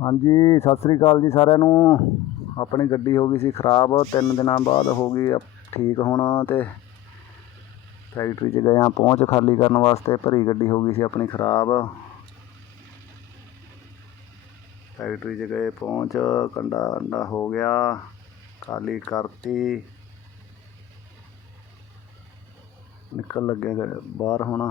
ਹਾਂਜੀ, ਸਤਿ ਸ੍ਰੀ ਅਕਾਲ ਜੀ ਸਾਰਿਆਂ ਨੂੰ। ਆਪਣੀ ਗੱਡੀ ਹੋ ਗਈ ਸੀ ਖਰਾਬ, ਤਿੰਨ ਦਿਨਾਂ ਬਾਅਦ ਹੋ ਗਈ ਠੀਕ ਹੁਣ ਤੇ ਫੈਕਟਰੀ 'ਚ ਗਏ ਆ, ਪਹੁੰਚ ਖਾਲੀ ਕਰਨ ਵਾਸਤੇ, ਭਰੀ ਗੱਡੀ ਹੋ ਗਈ ਸੀ ਆਪਣੀ ਖਰਾਬ। ਫੈਕਟਰੀ 'ਚ ਗਏ, ਪਹੁੰਚ, ਕੰਡਾ ਅੰਡਾ ਹੋ ਗਿਆ, ਖਾਲੀ ਕਰਤੀ। ਨਿਕਲ ਲੱਗੇ ਬਾਹਰ ਹੁਣ।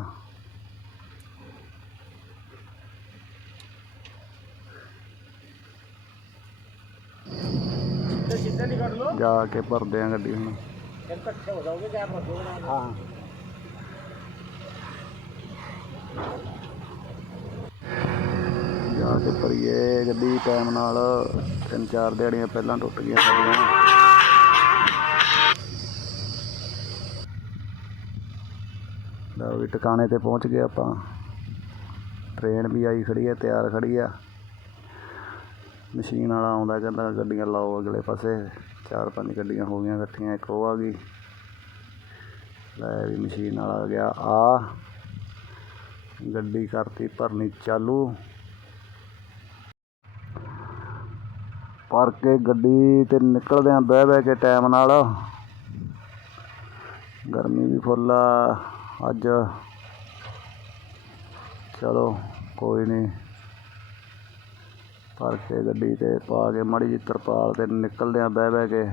ਜਾ ਕੇ ਭਰਦੇ ਆ ਗੱਡੀ ਹੁਣ। ਹਾਂ। ਜਾ ਕੇ ਭਰੀਏ ਗੱਡੀ ਟਾਈਮ ਨਾਲ। ਤਿੰਨ ਚਾਰ ਦਿਹਾੜੀਆਂ ਪਹਿਲਾਂ ਟੁੱਟ ਗਈਆਂ ਸਾਡੀਆਂ। ਲਓ ਵੀ ਟਿਕਾਣੇ ਤੇ ਪਹੁੰਚ ਗਏ ਆਪਾਂ। ਟ੍ਰੇਨ ਵੀ ਆਈ ਖੜੀ ਹੈ ਤਿਆਰ ਖੜੀ ਆ। ਮਸ਼ੀਨ ਵਾਲਾ ਆਉਂਦਾ ਕਹਿੰਦਾ ਗੱਡੀਆਂ ਲਾਓ ਅਗਲੇ ਪਾਸੇ। ਚਾਰ ਪੰਜ ਗੱਡੀਆਂ ਹੋ ਗਈਆਂ ਇਕੱਠੀਆਂ, ਇੱਕ ਉਹ ਆ ਗਈ। ਲੈ ਵੀ ਮਸ਼ੀਨ ਵਾਲਾ ਆ ਗਿਆ। ਆ। ਗੱਡੀ ਕਰਤੀ ਭਰਨੀ ਚਾਲੂ। ਭਰ ਕੇ ਗੱਡੀ ਤੇ ਨਿਕਲਦੇ ਆਂ ਬਹਿ ਬਹਿ ਕੇ ਟਾਈਮ ਨਾਲ। ਗਰਮੀ ਵੀ ਫੁੱਲ ਆ। ਅੱਜ ਚਲੋ ਕੋਈ ਨਹੀਂ ਭਰ ਕੇ ਗੱਡੀ ਤੇ ਪਾ ਕੇ ਮਾੜੀ ਜਿਹੀ ਤਰਪਾਲ ਤੇ ਨਿਕਲਦਿਆਂ ਬਹਿ ਬਹਿ ਕੇ